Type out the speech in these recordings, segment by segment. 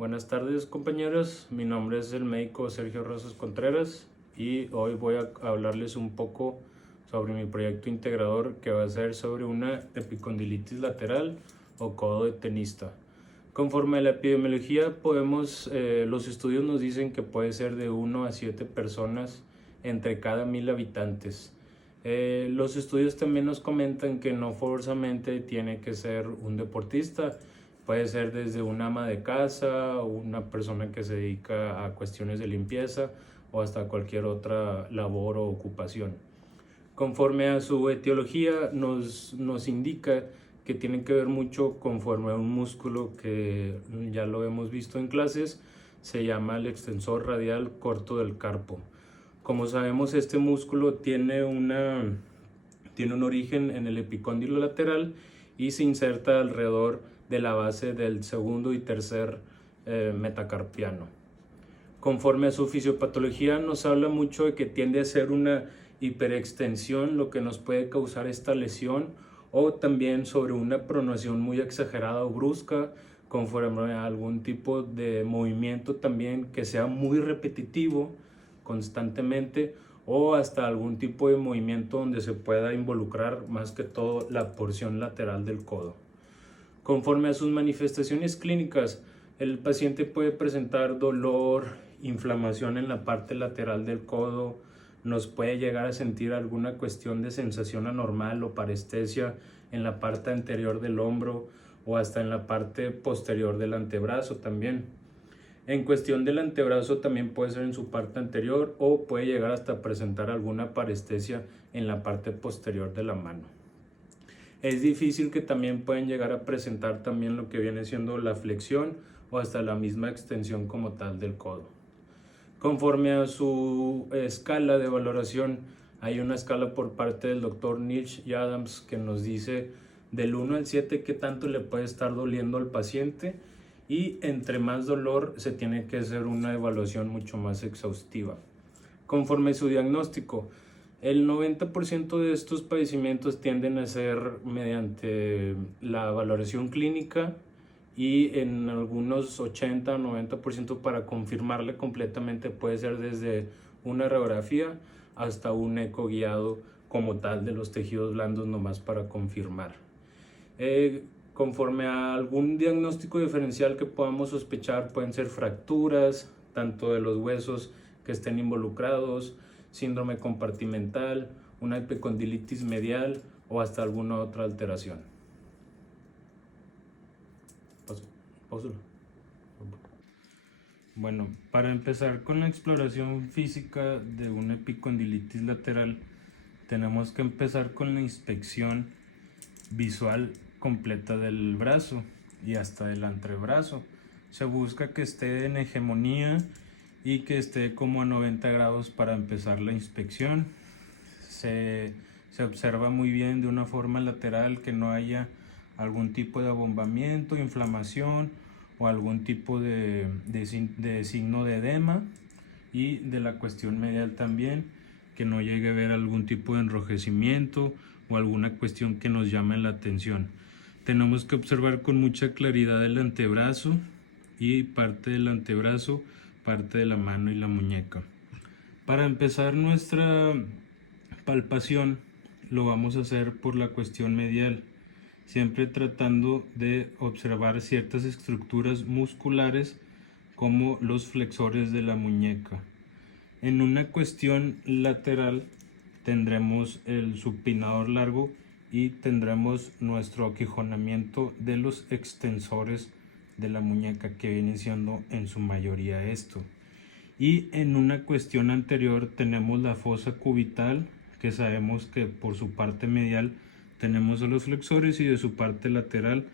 Buenas tardes compañeros, mi nombre es el médico Sergio Rosas Contreras y hoy voy a hablarles un poco sobre mi proyecto integrador que va a ser sobre una epicondilitis lateral o codo de tenista. Conforme a la epidemiología los estudios nos dicen que puede ser de 1 a 7 personas entre cada 1000 habitantes. Los estudios también nos comentan que no forzosamente tiene que ser un deportista. Puede ser desde una ama de casa, una persona que se dedica a cuestiones de limpieza o hasta cualquier otra labor o ocupación. Conforme a su etiología nos indica que tiene que ver mucho conforme a un músculo que ya lo hemos visto en clases, se llama el extensor radial corto del carpo. Como sabemos, este músculo tiene un origen en el epicóndilo lateral y se inserta alrededor de la base del segundo y tercer metacarpiano. Conforme a su fisiopatología nos habla mucho de que tiende a ser una hiperextensión lo que nos puede causar esta lesión, o también sobre una pronación muy exagerada o brusca conforme a algún tipo de movimiento también que sea muy repetitivo constantemente, o hasta algún tipo de movimiento donde se pueda involucrar más que todo la porción lateral del codo. Conforme a sus manifestaciones clínicas, el paciente puede presentar dolor, inflamación en la parte lateral del codo, nos puede llegar a sentir alguna cuestión de sensación anormal o parestesia en la parte anterior del hombro o hasta en la parte posterior del antebrazo también. En cuestión del antebrazo también puede ser en su parte anterior o puede llegar hasta presentar alguna parestesia en la parte posterior de la mano. Es difícil que también pueden llegar a presentar también lo que viene siendo la flexión o hasta la misma extensión como tal del codo. Conforme a su escala de valoración, hay una escala por parte del doctor Nilch y Adams que nos dice del 1 al 7 qué tanto le puede estar doliendo al paciente, y entre más dolor se tiene que hacer una evaluación mucho más exhaustiva. Conforme a su diagnóstico, el 90% de estos padecimientos tienden a ser mediante la valoración clínica, y en algunos 80 o 90% para confirmarle completamente puede ser desde una radiografía hasta un eco guiado como tal de los tejidos blandos nomás para confirmar. Conforme a algún diagnóstico diferencial que podamos sospechar, pueden ser fracturas tanto de los huesos que estén involucrados, síndrome compartimental, una epicondilitis medial o hasta alguna otra alteración. Bueno, para empezar con la exploración física de una epicondilitis lateral, tenemos que empezar con la inspección visual completa del brazo y hasta del antebrazo. Se busca que esté en hegemonía y que esté como a 90 grados para empezar la inspección. Se observa muy bien de una forma lateral que no haya algún tipo de abombamiento, inflamación o algún tipo de signo de edema, y de la cuestión medial también que no llegue a haber algún tipo de enrojecimiento o alguna cuestión que nos llame la atención. Tenemos que observar con mucha claridad el antebrazo y parte del antebrazo, parte de la mano y la muñeca. Para empezar nuestra palpación lo vamos a hacer por la cuestión medial, siempre tratando de observar ciertas estructuras musculares como los flexores de la muñeca. En una cuestión lateral tendremos el supinador largo y tendremos nuestro aquijonamiento de los extensores de la muñeca, que viene siendo en su mayoría esto. Y en una cuestión anterior tenemos la fosa cubital, que sabemos que por su parte medial tenemos a los flexores y de su parte lateral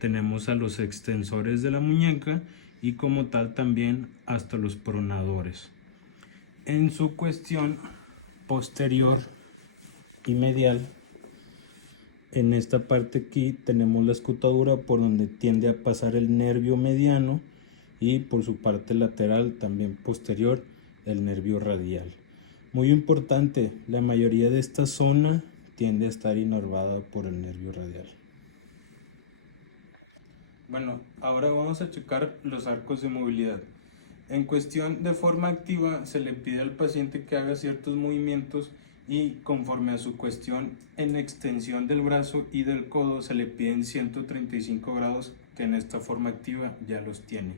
tenemos a los extensores de la muñeca y como tal también hasta los pronadores. En su cuestión posterior y medial, en esta parte aquí tenemos la escotadura por donde tiende a pasar el nervio mediano, y por su parte lateral también posterior el nervio radial. Muy importante, la mayoría de esta zona tiende a estar inervada por el nervio radial. Bueno, ahora vamos a checar los arcos de movilidad. En cuestión de forma activa, se le pide al paciente que haga ciertos movimientos y conforme a su cuestión en extensión del brazo y del codo, se le piden 135 grados, que en esta forma activa ya los tiene.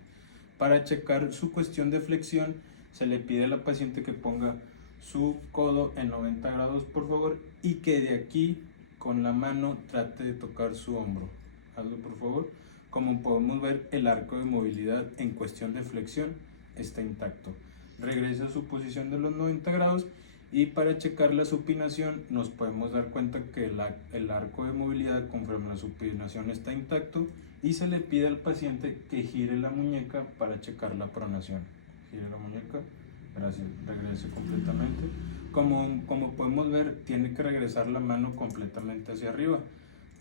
Para checar su cuestión de flexión, se le pide a la paciente que ponga su codo en 90 grados, por favor, y que de aquí con la mano trate de tocar su hombro. Hazlo, por favor. Como podemos ver, el arco de movilidad en cuestión de flexión está intacto. Regresa a su posición de los 90 grados y para checar la supinación nos podemos dar cuenta que el arco de movilidad conforme a la supinación está intacto y se le pide al paciente que gire la muñeca para checar la pronación. Gire la muñeca, gracias, regrese completamente. Como podemos ver, tiene que regresar la mano completamente hacia arriba.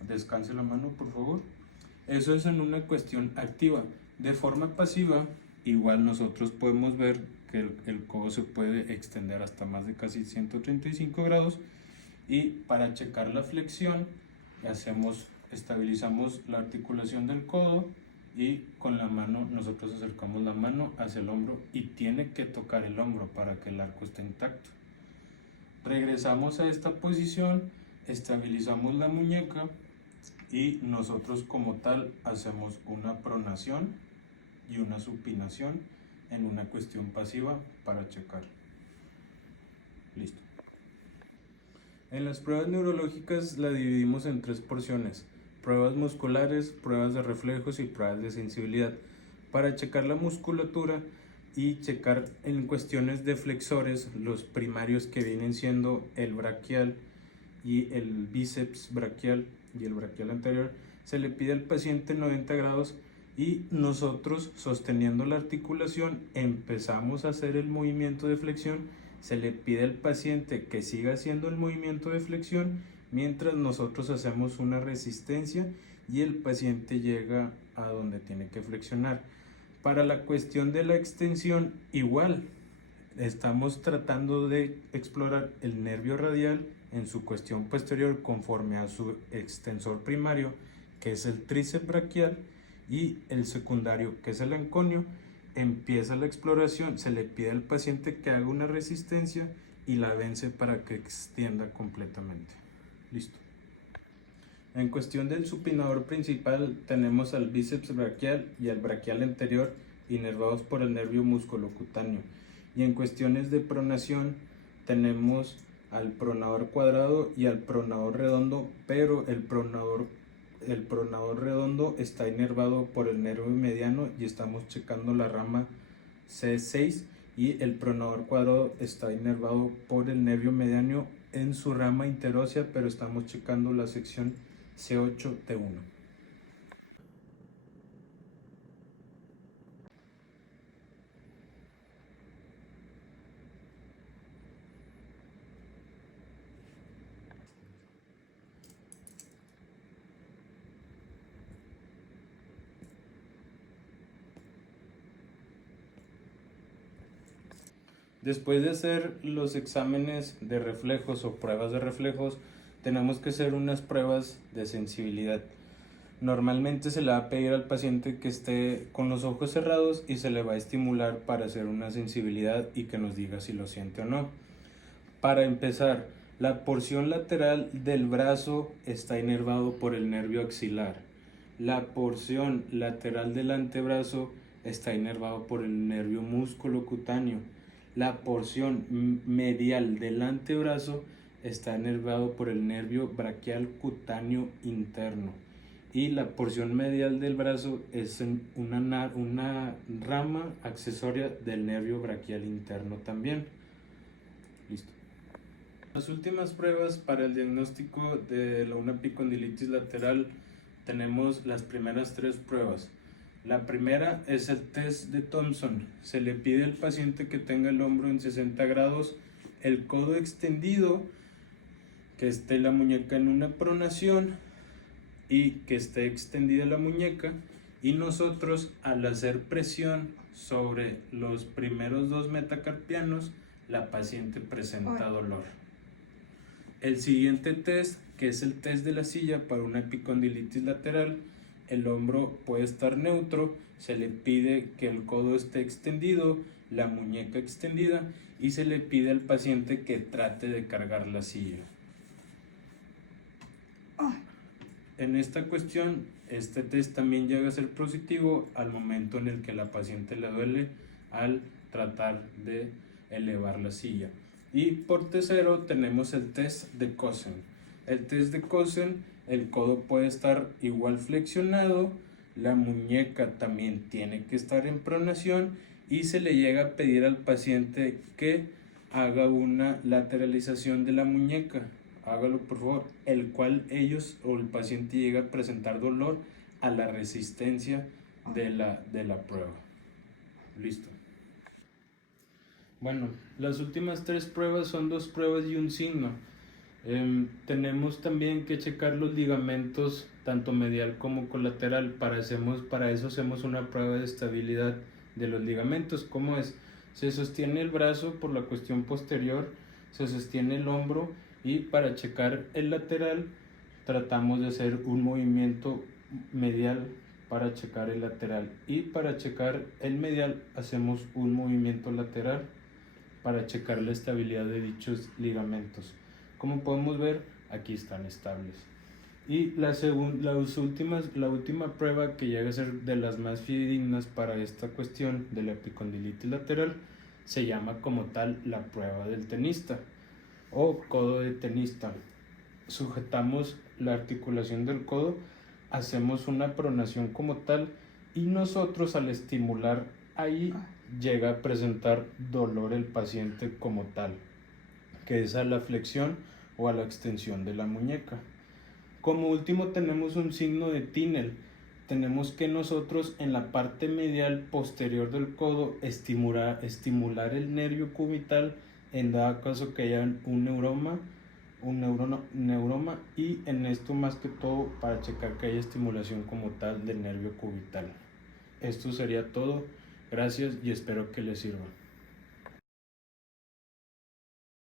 Descanse la mano, por favor. Eso es en una cuestión activa. De forma pasiva, igual nosotros podemos ver que el codo se puede extender hasta más de casi 135 grados y para checar la flexión estabilizamos la articulación del codo y con la mano nosotros acercamos la mano hacia el hombro y tiene que tocar el hombro para que el arco esté intacto. Regresamos a esta posición, estabilizamos la muñeca y nosotros como tal hacemos una pronación y una supinación en una cuestión pasiva para checar. Listo. En las pruebas neurológicas la dividimos en tres porciones: pruebas musculares, pruebas de reflejos y pruebas de sensibilidad. Para checar la musculatura y checar en cuestiones de flexores, los primarios que vienen siendo el braquial y el bíceps braquial y el braquial anterior, se le pide al paciente 90 grados y nosotros, sosteniendo la articulación, empezamos a hacer el movimiento de flexión. Se le pide al paciente que siga haciendo el movimiento de flexión mientras nosotros hacemos una resistencia y el paciente llega a donde tiene que flexionar. Para la cuestión de la extensión, igual estamos tratando de explorar el nervio radial en su cuestión posterior conforme a su extensor primario, que es el tríceps braquial, y el secundario, que es el anconio. Empieza la exploración, se le pide al paciente que haga una resistencia y la vence para que extienda completamente. Listo. En cuestión del supinador principal tenemos al bíceps braquial y al braquial anterior inervados por el nervio musculocutáneo. Y en cuestiones de pronación tenemos al pronador cuadrado y al pronador redondo, pero el pronador redondo está inervado por el nervio mediano y estamos checando la rama C6, y el pronador cuadrado está inervado por el nervio mediano en su rama interósea, pero estamos checando la sección C8T1. Después de hacer los exámenes de reflejos o pruebas de reflejos, tenemos que hacer unas pruebas de sensibilidad. Normalmente se le va a pedir al paciente que esté con los ojos cerrados y se le va a estimular para hacer una sensibilidad y que nos diga si lo siente o no. Para empezar, la porción lateral del brazo está inervado por el nervio axilar. La porción lateral del antebrazo está inervado por el nervio musculocutáneo. La porción medial del antebrazo está inervado por el nervio braquial cutáneo interno. Y la porción medial del brazo es una rama accesoria del nervio braquial interno también. Listo. Las últimas pruebas para el diagnóstico de una epicondilitis lateral tenemos las primeras tres pruebas. La primera es el test de Thompson. Se le pide al paciente que tenga el hombro en 60 grados, el codo extendido, que esté la muñeca en una pronación y que esté extendida la muñeca, y nosotros al hacer presión sobre los primeros dos metacarpianos, la paciente presenta dolor. El siguiente test, que es el test de la silla para una epicondilitis lateral, el hombro puede estar neutro, se le pide que el codo esté extendido, la muñeca extendida y se le pide al paciente que trate de cargar la silla. En esta cuestión, este test también llega a ser positivo al momento en el que la paciente le duele al tratar de elevar la silla. Y por tercero tenemos el test de Cosen. El test de Cosen, el codo puede estar igual flexionado, la muñeca también tiene que estar en pronación y se le llega a pedir al paciente que haga una lateralización de la muñeca. Hágalo por favor, el cual ellos o el paciente llega a presentar dolor a la resistencia de la prueba. Listo. Bueno, las últimas 3 pruebas son 2 pruebas y un signo. Tenemos también que checar los ligamentos tanto medial como colateral. Para eso hacemos una prueba de estabilidad de los ligamentos. ¿Cómo es? Se sostiene el brazo por la cuestión posterior, se sostiene el hombro y para checar el lateral tratamos de hacer un movimiento medial para checar el lateral y para checar el medial hacemos un movimiento lateral para checar la estabilidad de dichos ligamentos. Como podemos ver, aquí están estables. Y la última prueba que llega a ser de las más fidedignas para esta cuestión de la epicondilitis lateral se llama como tal la prueba del tenista o codo de tenista. Sujetamos la articulación del codo, hacemos una pronación como tal y nosotros al estimular ahí llega a presentar dolor el paciente como tal, que es a la flexión o a la extensión de la muñeca. Como último tenemos un signo de Tinel. Tenemos que nosotros en la parte medial posterior del codo estimular el nervio cubital en dado caso que haya un neuroma y en esto más que todo para checar que haya estimulación como tal del nervio cubital. Esto sería todo. Gracias y espero que les sirva.